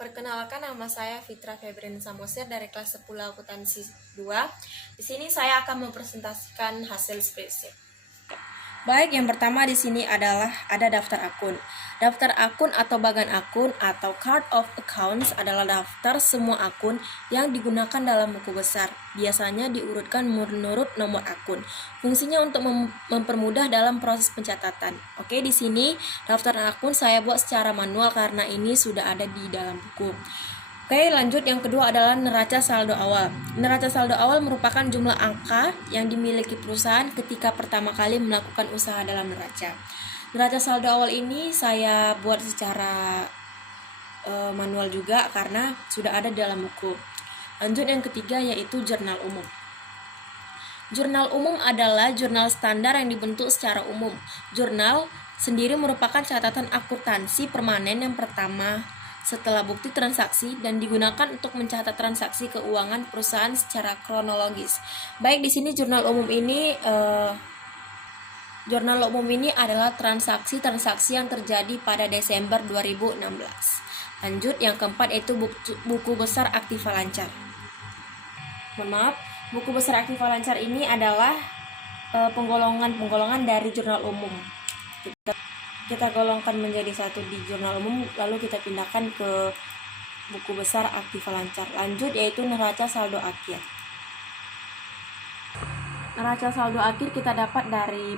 Perkenalkan, nama saya Fitra Febrin Samosir dari kelas 10 akuntansi 2. Di sini saya akan mempresentasikan hasil spreadsheet. Baik, yang pertama di sini adalah ada daftar akun. Daftar akun atau bagan akun atau card of accounts adalah daftar semua akun yang digunakan dalam buku besar. Biasanya diurutkan menurut nomor akun. Fungsinya untuk mempermudah dalam proses pencatatan. Oke, di sini daftar akun saya buat secara manual karena ini sudah ada di dalam buku. Oke, lanjut, yang kedua adalah neraca saldo awal. Neraca saldo awal merupakan jumlah angka yang dimiliki perusahaan ketika pertama kali melakukan usaha dalam neraca. Neraca saldo awal ini saya buat secara manual juga karena sudah ada di dalam buku. Lanjut, yang ketiga yaitu jurnal umum. Jurnal umum adalah jurnal standar yang dibentuk secara umum. Jurnal sendiri merupakan catatan akuntansi permanen yang pertama setelah bukti transaksi dan digunakan untuk mencatat transaksi keuangan perusahaan secara kronologis. Baik, di sini jurnal umum ini adalah transaksi-transaksi yang terjadi pada Desember 2016. Lanjut, yang keempat yaitu buku besar aktiva lancar. Buku besar aktiva lancar ini adalah penggolongan dari jurnal umum. Kita golongkan menjadi satu di jurnal umum, lalu kita pindahkan ke buku besar aktiva lancar. Lanjut, yaitu neraca saldo akhir. Neraca saldo akhir kita dapat dari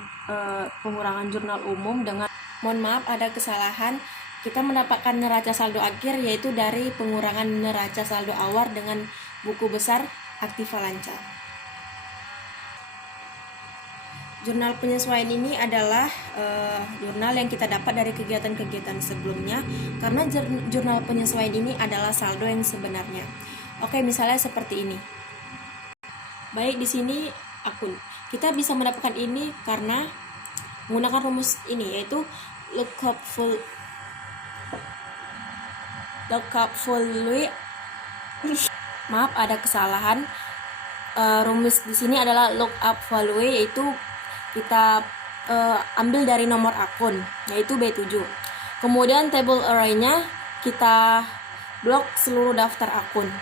pengurangan jurnal umum dengan, ada kesalahan. Kita mendapatkan neraca saldo akhir yaitu dari pengurangan neraca saldo awal dengan buku besar aktiva lancar. Jurnal penyesuaian ini adalah jurnal yang kita dapat dari kegiatan-kegiatan sebelumnya, karena jurnal penyesuaian ini adalah saldo yang sebenarnya. Oke, misalnya seperti ini. Baik, di sini akun. Kita bisa mendapatkan ini karena menggunakan rumus ini, yaitu lookup value. Ada kesalahan. Rumus di sini adalah lookup value, yaitu kita ambil dari nomor akun, yaitu B7. Kemudian table array-nya kita blok seluruh daftar akun.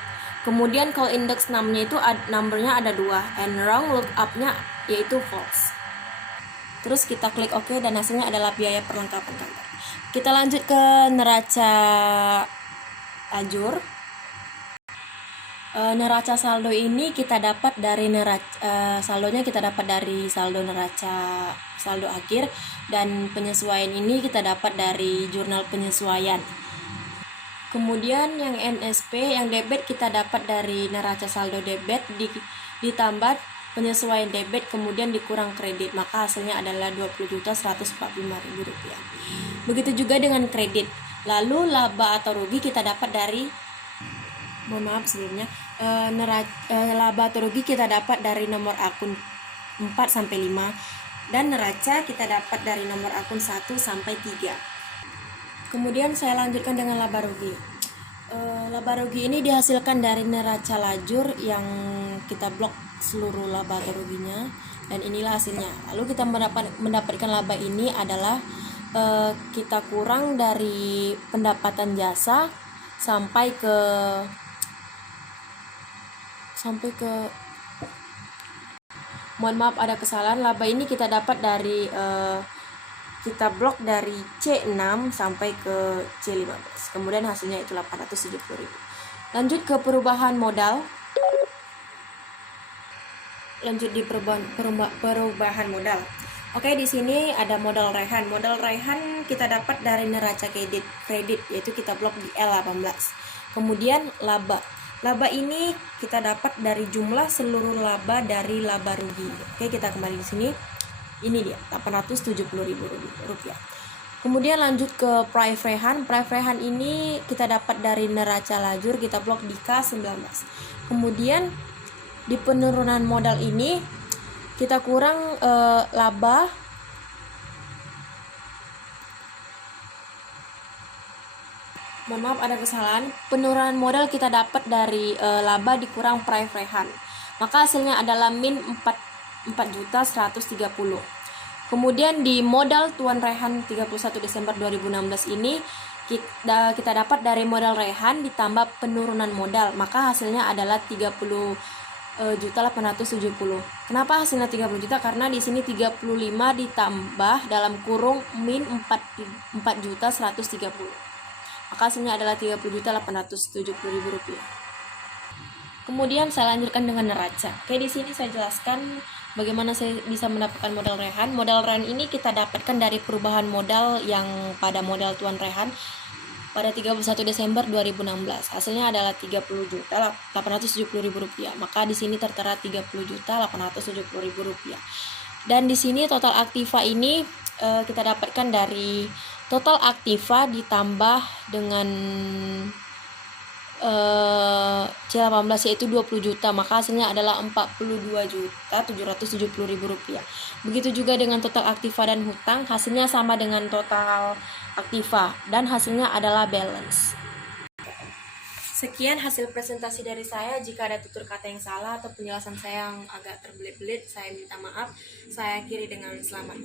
Kemudian call index namanya itu numbernya ada 2, and wrong lookup-nya yaitu false. Terus kita klik OK dan hasilnya adalah biaya perlengkapan kantor. Kita lanjut ke neraca lajur. Neraca saldo ini kita dapat dari saldonya kita dapat dari saldo neraca saldo akhir, dan penyesuaian ini kita dapat dari jurnal penyesuaian. Kemudian yang NSP, yang debit kita dapat dari neraca saldo debit ditambah penyesuaian debit kemudian dikurang kredit, maka hasilnya adalah Rp20.145.000. Begitu juga dengan kredit. Lalu laba atau rugi kita dapat dari laba atau rugi kita dapat dari nomor akun 4-5, dan neraca kita dapat dari nomor akun 1-3. Kemudian saya lanjutkan dengan laba rugi. Laba rugi ini dihasilkan dari neraca lajur yang kita blok seluruh laba atau ruginya, dan inilah hasilnya. Lalu kita mendapatkan laba ini adalah kita kurang dari pendapatan jasa sampai ke ada kesalahan. Laba ini kita dapat dari kita blok dari C6 sampai ke C15. Kemudian hasilnya itu 870.000. Lanjut ke perubahan modal. Lanjut di perubahan modal. Oke, di sini ada modal rehan. Modal rehan kita dapat dari neraca kredit, yaitu kita blok di L18. Kemudian laba. Laba ini kita dapat dari jumlah seluruh laba dari laba rugi. Oke, kita kembali di sini. Ini dia, Rp870.000. Kemudian lanjut ke price rehan. Price rehan ini kita dapat dari neraca lajur, kita blok di K19. Kemudian di penurunan modal ini kita kurang laba ada kesalahan. Penurunan modal kita dapat dari laba dikurang price rehan, maka hasilnya adalah min 4.130.000. Kemudian di modal tuan rehan 31 Desember 2016 ini kita dapat dari modal rehan ditambah penurunan modal, maka hasilnya adalah 30.870. Kenapa hasilnya 30 juta? Karena di sini 35 ditambah dalam kurung min 4.130. Maka hasilnya adalah 30.870.000 rupiah. Kemudian saya lanjutkan dengan neraca. Oke, di sini saya jelaskan bagaimana saya bisa mendapatkan modal rehan. Modal rehan ini kita dapatkan dari perubahan modal yang pada modal tuan rehan pada 31 Desember 2016. Hasilnya adalah 30.870.000 rupiah. Maka di sini tertera 30.870.000 rupiah. Dan di sini total aktiva ini kita dapatkan dari total aktiva ditambah dengan C18 yaitu 20 juta, maka hasilnya adalah 42.770.000 rupiah. Begitu juga dengan total aktiva dan hutang, hasilnya sama dengan total aktiva dan hasilnya adalah balance. Sekian hasil presentasi dari saya. Jika ada tutur kata yang salah atau penjelasan saya yang agak terbelit-belit, saya minta maaf. Saya akhiri dengan selamat.